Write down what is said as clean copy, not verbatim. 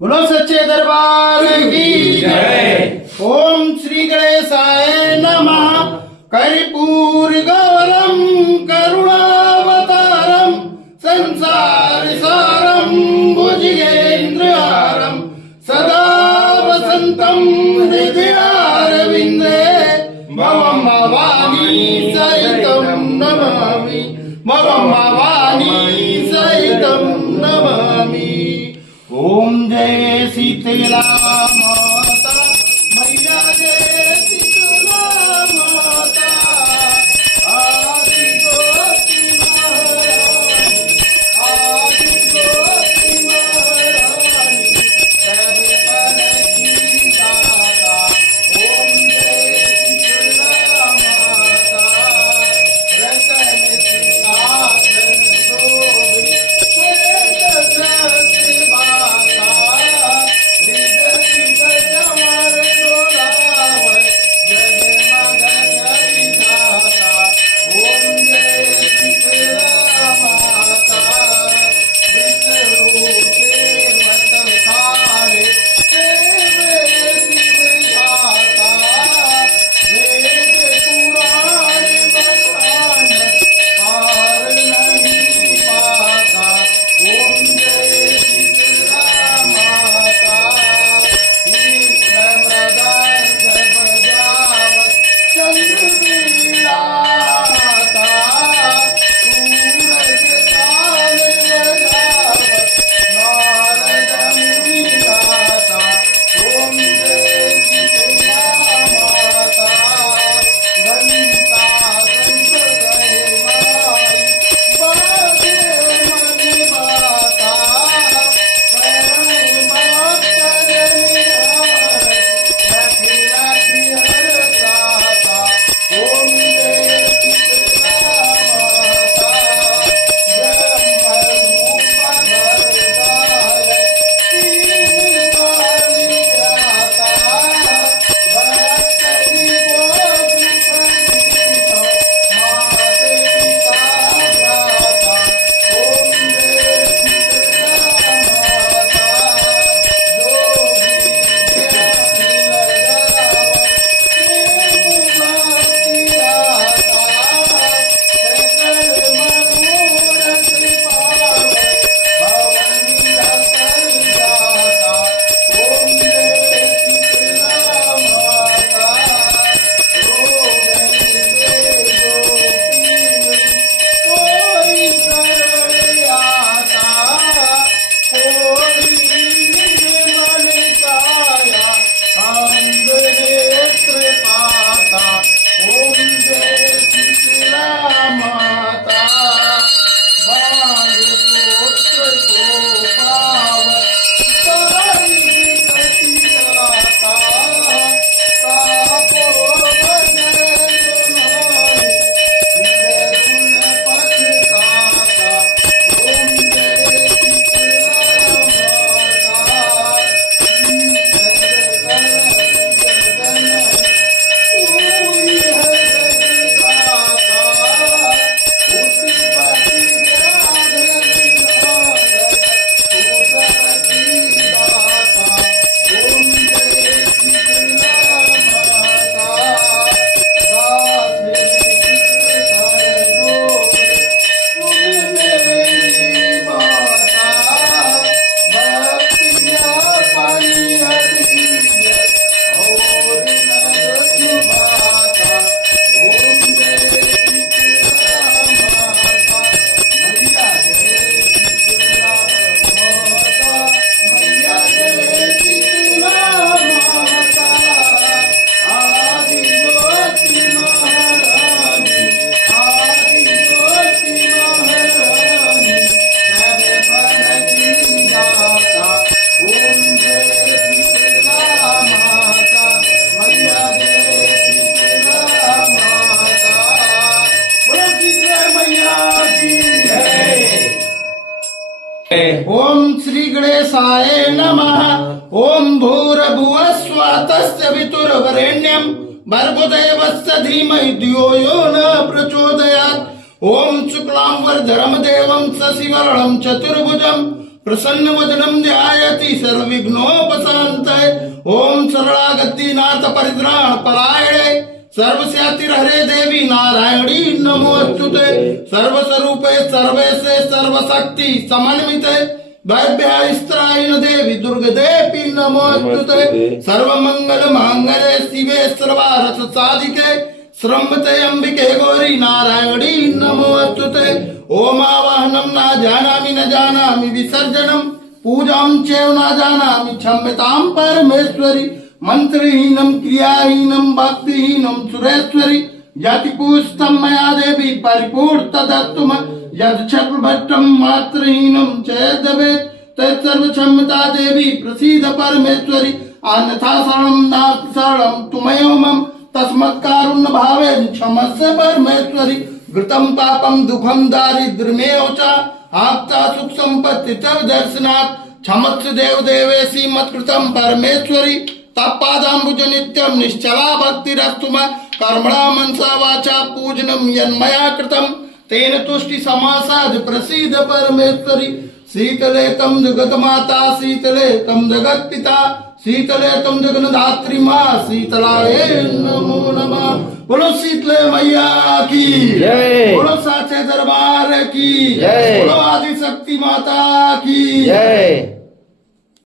बोलो सच्चे दरबार की जय। ओम श्री गणेशाय नमः। कर्पूर गौरम करुणावतारम संसार सारम भुजगेन्द्रहारम सदा वसंतम हृदयारविंदे भवम भवानी सहितं नमामि भवम भवानी सहितं नमामि। ओम जय शीतला माता मैया जय शीतला माता आदि ज्योति महारानी आदि ज्योति महारानी सब पर की दाता। ओम जय शीतला माता रतन सिंहासन शोभित श्वेत सहस्र माता हृदय गजमर डोलावै जगमग विधाता। ओम जय शीतला माता विष्णु सेवत सारे सेवे शिव धाता वेद पुराण बखान पार नहीं पाता। ओम जय शीतला माता इंद्र मृदंग बजावत चंद्र वीणाता सूरज ताल बजावत नारद मुनि गाता। ओम जय शीतला माता घंटा शंख सहमाई बाजे मन माता करण भक्त निहार रखि रखि हर साता। ओम जय शीतला माता ब्रह्म रूप धर धार तीन काली जाता भक्त निबोध पंडित माते पिता जाता। ओम जय शीतला माता जोगी व्याधि लगावत प्रेम भक्ति दाता सकल मनोरथ पावै भवनी रतन दाता। ओम जय शीतला माता रोगन से जो पीड़ित कोई शरण आता कोई निर्मल काया अंग नेत्र पाता। ओम जय शीतला माता बाल पुत्र को पावत सारी विपत्ति जाता तापो भजन सुनाई हृदय गुण पछताता। ओम जय शीतला माता ईश्वर गण कोई है जगदाता उत्पत्ति व्याध विनाशक सुरपति दाता। ओम जय शीतला माता दास चित्त कर डोले सुन मेरी माता भक्ति पानी दीजिए और न जुबाता। ओम जय शीतला माता मैया जय शीतला माता मैया जय शीतला माता आदि ज्योति महारानी आदि ज्योति महारानी सब पर की दाता। ओम जय शीतला माता मैया जय शीतला माता बोलो शीतला मैया की जय। ओम श्री गणेशाय नमः। ओम भूर्भुवः तस्य वितुर्वरेण्यं भर्गोदेवस्य धीमहि धियो यो न प्रचोदयात्। ओम शुक्लां वरदरं देवं शशिवर्णं चतुर्भुजं प्रसन्नवदनं ध्यायति सर्व विघ्नोपशांतये ओम शरणागति नाथ परित्राण परायणे सर्वस्यातिर हरे देवी नारायणी नमोस्तुते सर्वस्वरूपे सर्वेशे सर्वशक्ति समन्विते भव्यास्त्रायण देवी दुर्गदेवी नमोस्तुते सर्वमंगल मांगल्ये शिवे सर्वार्थ साधिके श्रम्भते अंबिके गौरी नारायणी नमोस्तुते ओमावाहनं न जानामि विसर्जनं पूजां चैव न जानामि क्षम्यतां परमेश्वरी मंत्रहीनं क्रियाहीनं भक्तिहीनं सुरेश्वरी यतिपुष्टं मया देवी परिपूर्तदत्तु यद क्षत्रभट्टं मात्रहीनं चेद्भवेत् तत्सर्वक्षम्यता देवी प्रसीद परमेश्वरी अन्यथा शरणं नास्ति शरणं त्वमेव मम तस्मत्कारुण्य भावेन क्षमस्व परमेश्वरी घृतं पापं दुःखं दारिद्र्यमेव च आप्ता सुख संपत्ति च दर्शनात् क्षमस्व देव देवेशी मत्कृतं परमेश्वरी तत्पादाम्बुज नित्यं निश्चला भक्तिरस्तु मम कर्मणा मनसा वाचा पूजनं यन्मया कृतं तेन तुष्टि समासाद प्रसीद परमेश्वरी शीतले तम जगत माता शीतले तम जगत पिता शीतले तम जगन्धात्री माँ शीतलाये नमो नमः। बोलो शीतले मैया की जय। बोलो साचे दरबार की जय। बोलो आदि शक्ति माता की जय।